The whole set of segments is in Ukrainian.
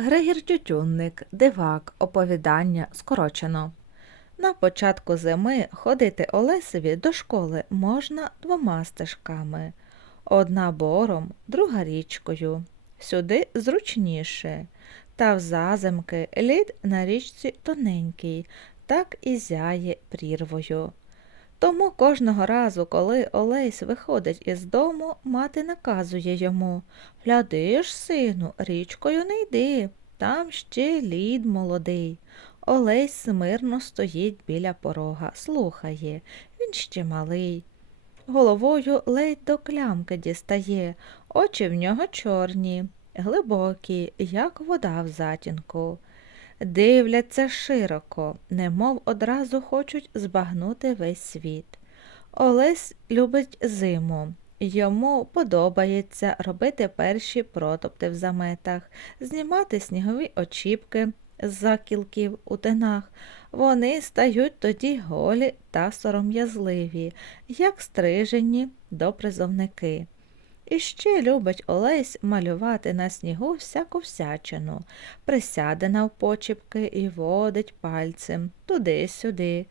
Григір Тютюнник, дивак, оповідання скорочено. На початку зими ходити Олесеві до школи можна двома стежками. Одна бором, друга річкою. Сюди зручніше. Та в заземки лід на річці тоненький, так і зяє прірвою. Тому кожного разу, коли Олесь виходить із дому, мати наказує йому Гляди ж, сину, річкою не йди, там ще лід молодий. Олесь смирно стоїть біля порога, слухає, він ще малий. Головою ледь до клямки дістає, очі в нього чорні, глибокі, як вода в затінку. Дивляться широко, немов одразу хочуть збагнути весь світ. Олесь любить зиму. Йому подобається робити перші протопти в заметах, знімати снігові очіпки з закілків у тинах. Вони стають тоді голі та сором'язливі, як стрижені допризовники. І ще любить Олесь малювати на снігу всяку всячину, присяде навпочіпки і водить пальцем туди-сюди.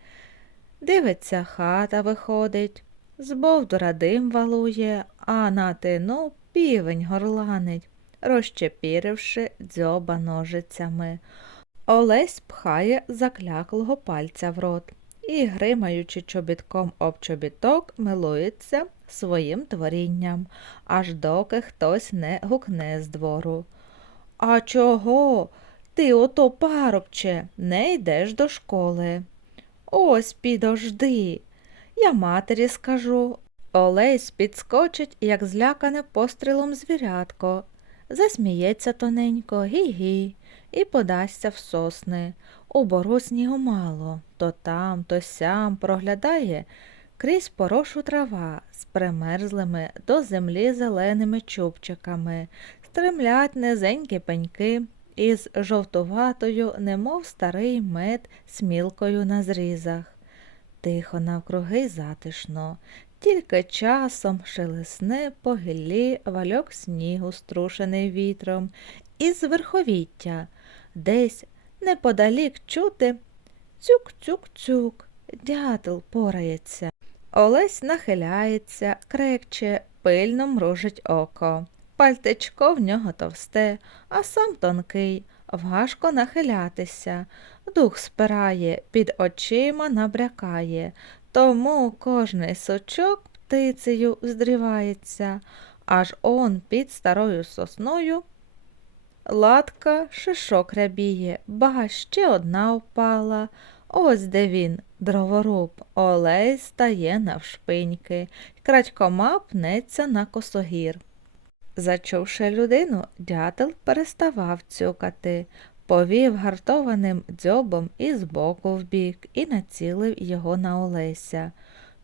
Дивиться, хата виходить, з бовдура дим валує, а на тину півень горланить, розчепіривши дзьоба ножицями. Олесь пхає закляклого пальця в рот і, гримаючи чобітком об чобіток, милується своїм творінням, аж доки хтось не гукне з двору. А чого? Ти ото, парубче, не йдеш до школи. Ось підожди. Я матері скажу. Олесь підскочить, як злякане пострілом звірятко, засміється тоненько, гі-гі, і подасться в сосни. У бору снігу мало, то там, то сям проглядає крізь порошу трава з примерзлими до землі зеленими чубчиками, стремлять низенькі пеньки із жовтуватою, немов старий мед смілкою на зрізах. Тихо навкруги затишно, тільки часом шелесне по гіллі вальок снігу, струшений вітром, із верховіття, десь неподалік чути цюк-цюк-цюк, дятел порається. Олесь нахиляється, крекче, пильно мружить око. Пальтечко в нього товсте, а сам тонкий, важко нахилятися, дух спирає, під очима набрякає, тому кожний сучок птицею здрівається, аж он під старою сосною латка шишок рябіє, ба ще одна впала. Ось де він, дроворуб, Олесь стає навшпиньки, крадькома пнеться на косогір. Зачувши людину, дятел переставав цюкати, повів гартованим дзьобом і збоку вбік і націлив його на Олеся.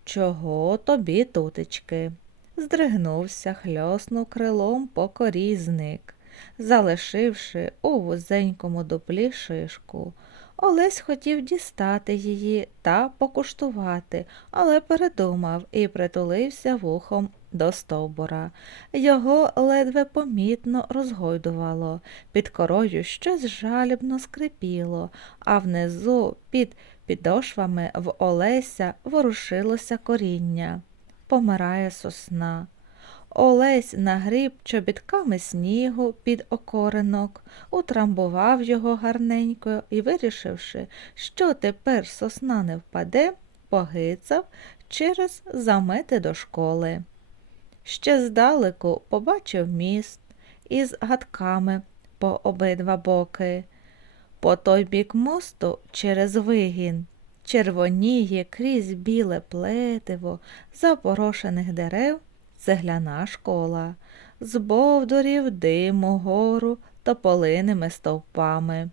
Чого тобі, тутечки? Здригнувся, хльоснув крилом по корі зник, залишивши у вузенькому дуплі шишку. Олесь хотів дістати її та покуштувати, але передумав і притулився вухом до стовбура. Його ледве помітно розгойдувало, під корою щось жалібно скрипіло, а внизу під підошвами в Олеся ворушилося коріння. Помирає сосна. Олесь нагріб чобітками снігу під окоринок, утрамбував його гарненько і, вирішивши, що тепер сосна не впаде, погицав через замети до школи. Ще здалеку побачив міст із гадками по обидва боки. По той бік мосту через вигін червоніє крізь біле плетиво запорошених дерев цегляна школа, з бовдурів диму гору тополиними стовпами.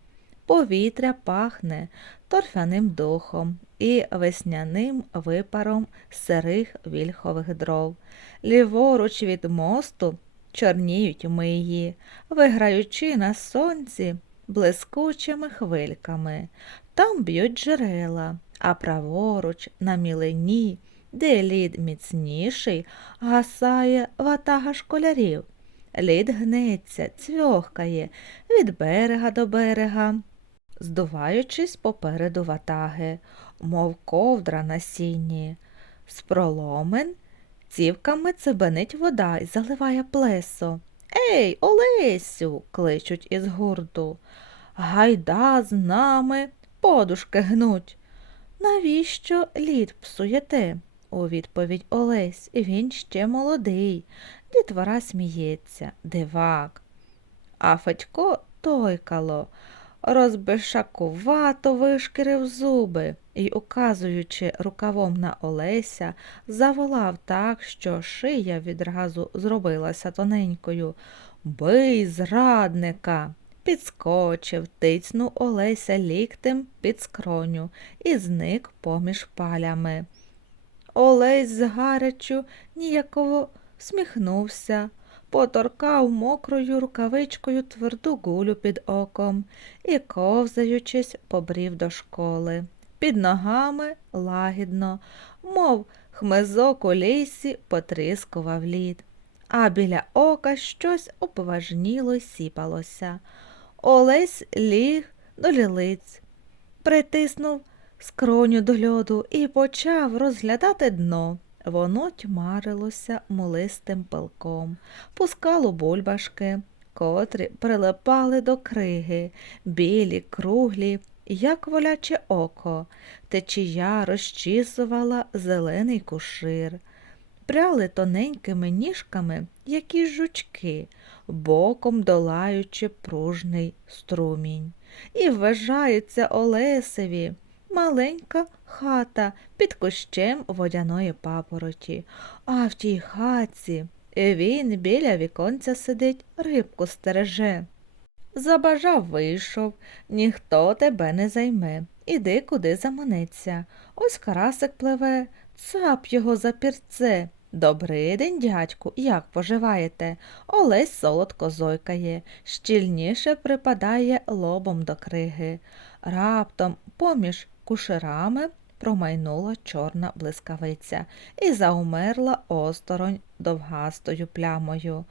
Повітря пахне торфяним духом і весняним випаром сирих вільхових дров. Ліворуч від мосту чорніють миї, виграючи на сонці блискучими хвильками. Там б'ють джерела, а праворуч на мілині де лід міцніший, гасає ватага школярів. Лід гнеться, цьохкає від берега до берега, здуваючись попереду ватаги, мов ковдра на сіні. З проломен цівками цебенить вода і заливає плесо. Ей, Олесю, кличуть із гурту. Гайда з нами, подушки гнуть. Навіщо лід псуєте? У відповідь Олесь, він ще молодий. Дітвора сміється, дивак. А Федько тойкало, розбишакувато вишкірив зуби і, указуючи рукавом на Олеся, заволав так, що шия відразу зробилася тоненькою. Бий, зрадника! Підскочив, тицнув Олеся ліктем під скроню і зник поміж палями. Олесь з гарячу ніяково сміхнувся, поторкав мокрою рукавичкою тверду гулю під оком і, ковзаючись, побрів до школи. Під ногами лагідно, мов хмизок у лісі, потріскував лід, а біля ока щось оповажніло й сіпалося. Олесь ліг до лілиць, притиснув скроню до льоду і почав розглядати дно. Воно тьмарилося мулистим пилком, пускало бульбашки, котрі прилипали до криги, білі, круглі, як воляче око, течія розчісувала зелений кушир. Пряли тоненькими ніжками якісь жучки, боком долаючи пружний струмінь. І вважається Олесеві маленька хата під кущем водяної папороті, а в тій хатці він біля віконця сидить, рибку стереже. Забажав вийшов, ніхто тебе не займе. Іди куди заманеться. Ось карасик пливе, цап його за пірце. Добрий день, дядьку, як поживаєте? Олесь солодко зойкає, щільніше припадає лобом до криги. Раптом поміж кушерами промайнула чорна блискавиця і заумерла осторонь довгастою плямою.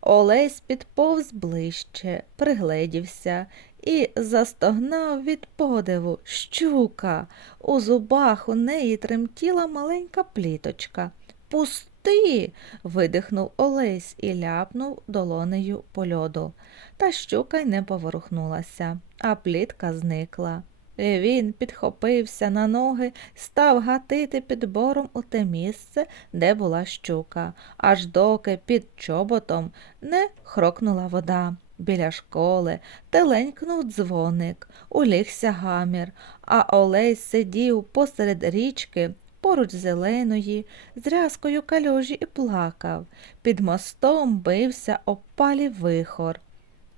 Олесь підповз ближче, пригледівся і застогнав від подиву. Щука. У зубах у неї тремтіла маленька пліточка. Пусти. видихнув Олесь і ляпнув долонею по льоду. Та щука й не поворухнулася, а плітка зникла. Він підхопився на ноги, став гатити під бором у те місце, де була щука, аж доки під чоботом не хрокнула вода. Біля школи теленькнув дзвоник, улігся гамір, а Олесь сидів посеред річки, поруч зеленої, з рязкою калюжі і плакав. Під мостом бився опалі вихор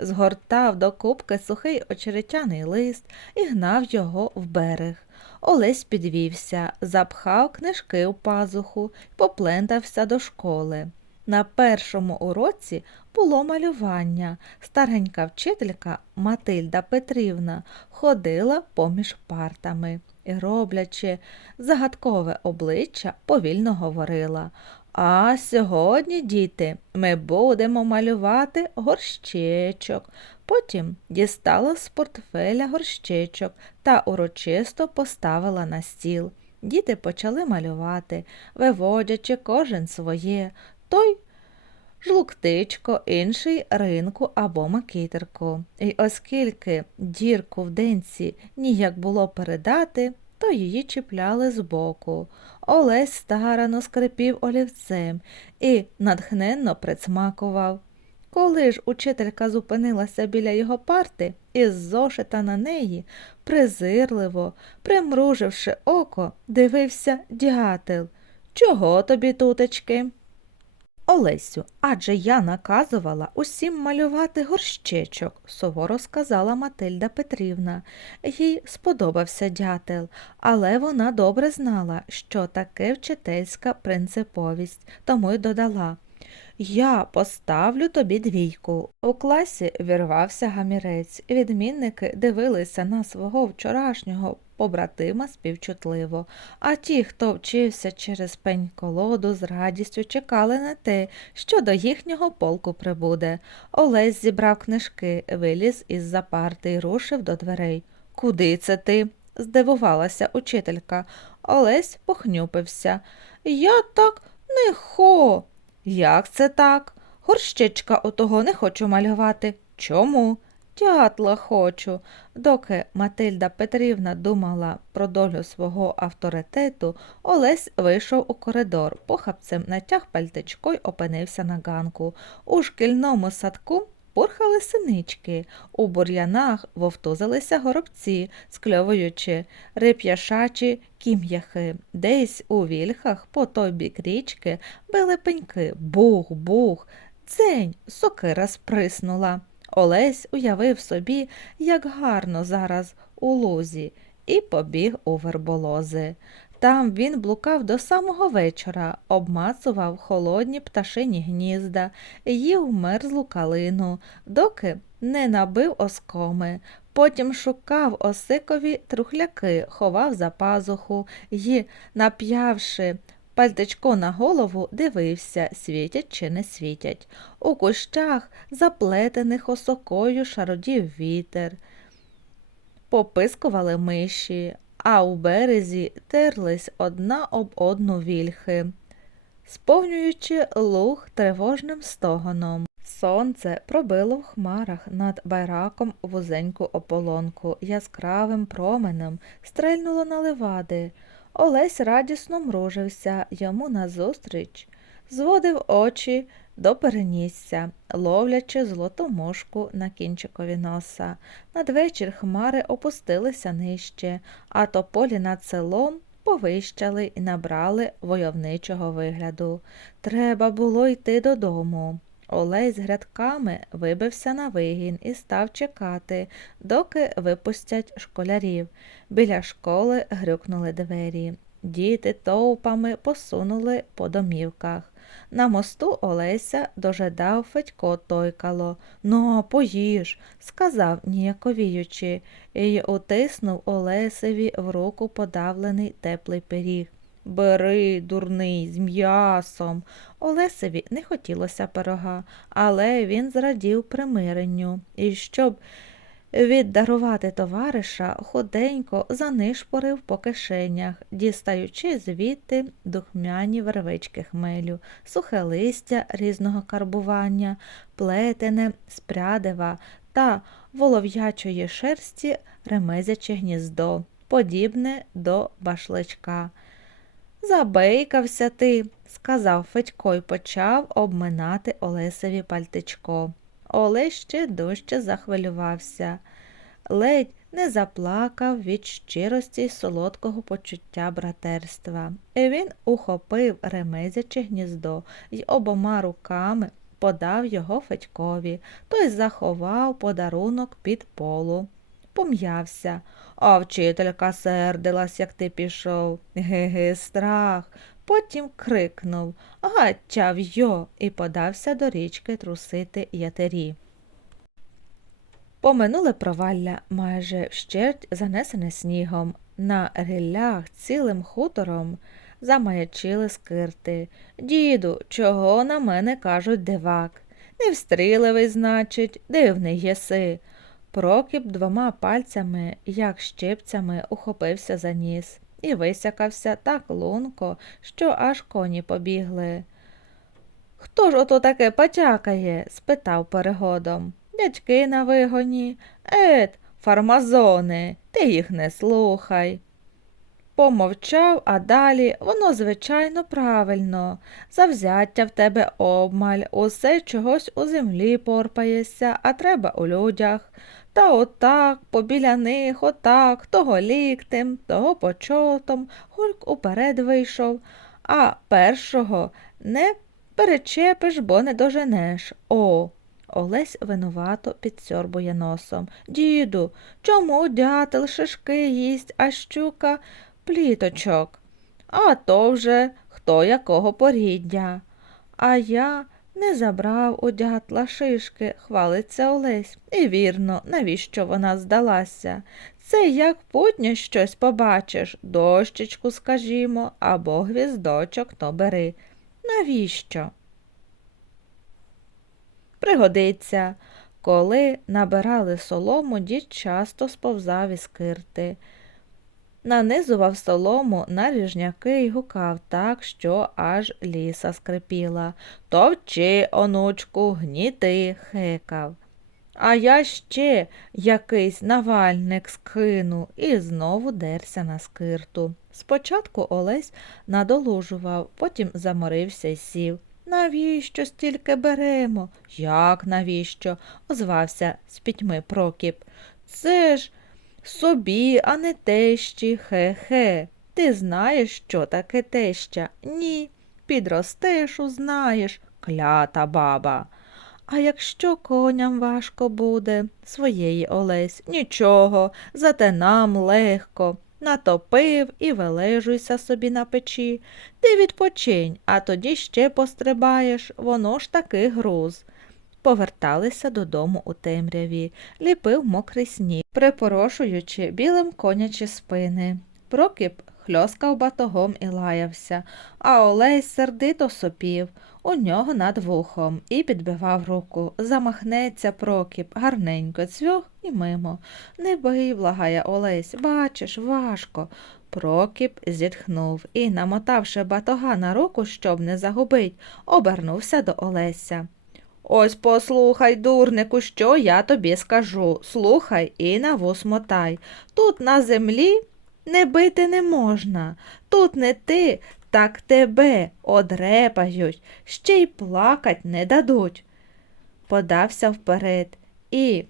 згортав до кубки сухий очеретяний лист і гнав його в берег. Олесь підвівся, запхав книжки у пазуху поплентався до школи. На першому уроці було малювання. Старенька вчителька Матильда Петрівна ходила поміж партами і, роблячи загадкове обличчя, повільно говорила а сьогодні, діти, ми будемо малювати горщечок. Потім дістала з портфеля горщечок та урочисто поставила на стіл. Діти почали малювати, виводячи кожен своє, той жлуктичко, інший ринку або макітерку. І оскільки дірку в денці ніяк було передати, то її чіпляли збоку. Олесь старано скрипів олівцем і натхненно присмакував. Коли ж учителька зупинилася біля його парти із зошита на неї, презирливо, примруживши око, дивився дятел. Чого тобі, тутечки? Олесю, адже я наказувала усім малювати горщечок, суворо сказала Матильда Петрівна. Їй сподобався дятел, але вона добре знала, що таке вчительська принциповість, тому й додала. Я поставлю тобі двійку. У класі вірвався гамірець. Відмінники дивилися на свого вчорашнього побратима співчутливо, а ті, хто вчився через пень колоду, з радістю чекали на те, що до їхнього полку прибуде. Олесь зібрав книжки, виліз із за парти й рушив до дверей. Куди це ти? здивувалася учителька. Олесь похнюпився. Я так не хо. Як це так? Горщичка отого не хочу малювати. Чому? Дятла хочу. Доки Матильда Петрівна думала про долю свого авторитету, Олесь вийшов у коридор, похапцем натяг пальтичко й опинився на ганку. У шкільному садку пурхали синички, у бур'янах вовтузилися горобці, скльовуючи рип'яшачі кім'яхи. Десь у вільхах по той бік річки били пеньки. Бух, бух. Дзень, сокира сприснула. Олесь уявив собі, як гарно зараз у лузі, і побіг у верболози. Там він блукав до самого вечора, обмацував холодні пташині гнізда, їв мерзлу калину, доки не набив оскоми. Потім шукав осикові трухляки, ховав за пазуху й, нап'явши пальтичко на голову, дивився, світять чи не світять. У кущах, заплетених осокою, шародів вітер. Попискували миші, а у березі терлись одна об одну вільхи, сповнюючи луг тривожним стогоном. Сонце пробило в хмарах над байраком вузеньку ополонку, яскравим променем стрельнуло на левади. Олесь радісно мружився йому назустріч, зводив очі до перенісся, ловлячи золоту мошку на кінчикові носа. Надвечір хмари опустилися нижче, а тополі над селом повищали і набрали войовничого вигляду. Треба було йти додому. Олесь з грядками вибився на вигін і став чекати, доки випустять школярів. Біля школи грюкнули двері. Діти товпами посунули по домівках. На мосту Олеся дожидав Федько Тойкало. Ну, поїж, сказав, ніяковіючи, і утиснув Олесеві в руку подавлений теплий пиріг. Бери, дурний, з м'ясом. Олесеві не хотілося пирога, але він зрадів примиренню. І щоб віддарувати товариша, худенько занишпорив по кишенях, дістаючи звідти духмяні вервички хмелю, сухе листя різного карбування, плетене спрядева та волов'ячої шерсті ремезяче гніздо, подібне до башличка. Забейкався ти, сказав Федько й почав обминати Олесеві пальтичко. Олесь ще дужче захвилювався, ледь не заплакав від щирості й солодкого почуття братерства. І він ухопив ремезяче гніздо й обома руками подав його Федькові, той заховав подарунок під полу. Пом'явся, а вчителька сердилась, як ти пішов. Ге-ге, страх. Потім крикнув Гаття вйо і подався до річки трусити ятері. Поминуле провалля майже вщерть занесене снігом. На ріллях цілим хутором замаячили скирти. Діду, чого на мене кажуть дивак? Невстріливий, значить, дивний єси. Прокіп двома пальцями, як щипцями, ухопився за ніс і висякався так лунко, що аж коні побігли. Хто ж ото таке потякає? спитав перегодом. Дядьки на вигоні. Ет, фармазони, ти їх не слухай. Помовчав, а далі воно, звичайно, правильно. Завзяття в тебе обмаль, усе чогось у землі порпаєшся, а треба у людях. Та отак, побіля них, отак, того ліктем, того почотом, гульк уперед вийшов, а першого не перечепиш, бо не доженеш. О. Олесь винувато підсьорбує носом. Діду, чому дятел шишки їсть, а щука пліточок? А то вже хто якого поріддя. А я Не забрав у дятла шишки, хвалиться Олесь. І вірно, навіщо вона здалася? Це як путнє щось побачиш, дощечку, скажімо, або гвіздочок, то бери. Навіщо? Пригодиться. Коли набирали солому, дід часто сповзав із кирти. Нанизував солому на ріжняки й гукав так, що аж ліса скрипіла. Товчи, онучку, гніти, хекав. А я ще якийсь навальник скину і знову дерся на скирту. Спочатку Олесь надолужував, потім заморився й сів. Навіщо стільки беремо? Як навіщо? озвався з пітьми Прокіп. Це ж собі, а не тещі, хе-хе. Ти знаєш, що таке теща? Ні. Підростеш, узнаєш, клята баба. А якщо коням важко буде, своєї Олесь, нічого, зате нам легко. Натопив і вележуйся собі на печі. Ти відпочинь, а тоді ще пострибаєш, воно ж таки груз. Поверталися додому у темряві, ліпив мокрий сніг, припорошуючи білим конячі спини. Прокіп хльоскав батогом і лаявся, а Олесь сердито сопів у нього над вухом і підбивав руку. Замахнеться Прокіп, гарненько цвьох і мимо. Не бий, благає Олесь, бачиш, важко. Прокіп зітхнув і, намотавши батога на руку, щоб не загубить, обернувся до Олеся. Ось послухай, дурнику, що я тобі скажу. Слухай і на вус мотай. Тут на землі не бити не можна. Тут не ти, так тебе одрепають, ще й плакать не дадуть. Подався вперед і,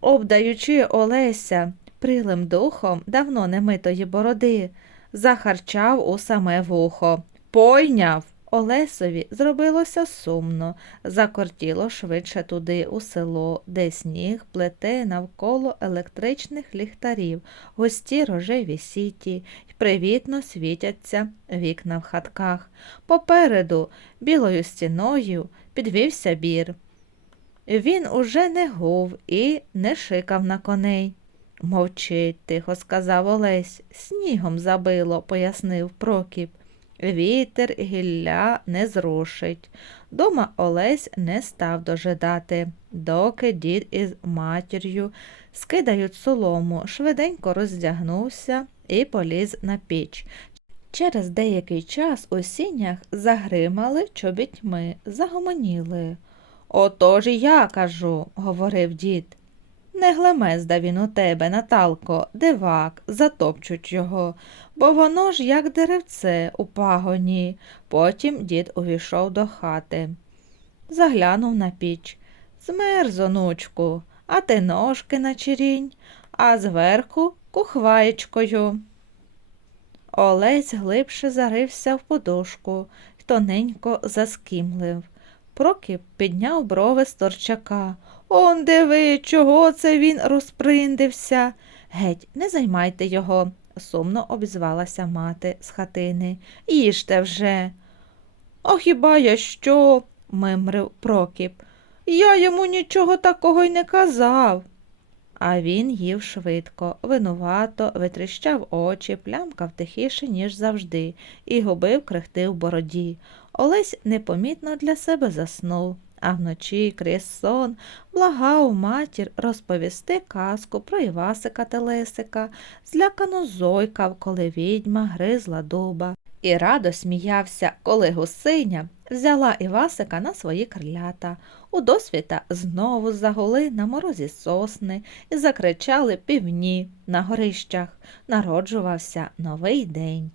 обдаючи Олеся прилим духом давно немитої бороди, захарчав у саме вухо. Пойняв. Олесові зробилося сумно, закортіло швидше туди, у село, де сніг плете навколо електричних ліхтарів, густі рожеві сіті й привітно світяться вікна в хатках. Попереду, білою стіною, підвівся бір. Він уже не гув і не шикав на коней. Мовчить, тихо сказав Олесь, снігом забило, пояснив Прокіп. Вітер гілля не зрушить. Дома Олесь не став дожидати, доки дід із матір'ю скидають солому, швиденько роздягнувся і поліз на піч. Через деякий час у сінях загримали чобітьми, загомоніли. Отож і я кажу, говорив дід. Не глемезда він у тебе, Наталко, дивак, затопчуть його, бо воно ж як деревце у пагоні. Потім дід увійшов до хати. Заглянув на піч. Змерз, онучку, а ти ножки на чирінь, а зверху кухваєчкою. Олесь глибше зарився в подушку й тоненько заскімлив. Прокіп підняв брови з торчака. Он диви, чого це він розприндився. Геть, не займайте його, сумно обізвалася мати з хатини. Їжте вже. А хіба я що? мимрив Прокіп. Я йому нічого такого й не казав. А він їв швидко, винувато, витріщав очі, плямкав тихіше, ніж завжди, і губив крихти в бороді. Олесь непомітно для себе заснув, а вночі крізь благав матір розповісти казку про Івасика Телесика, злякано зойкав, коли відьма гризла дуба. І радо сміявся, коли гусиня взяла Івасика на свої крилята. У досвіта знову загули на морозі сосни і закричали півні на горищах. Народжувався новий день.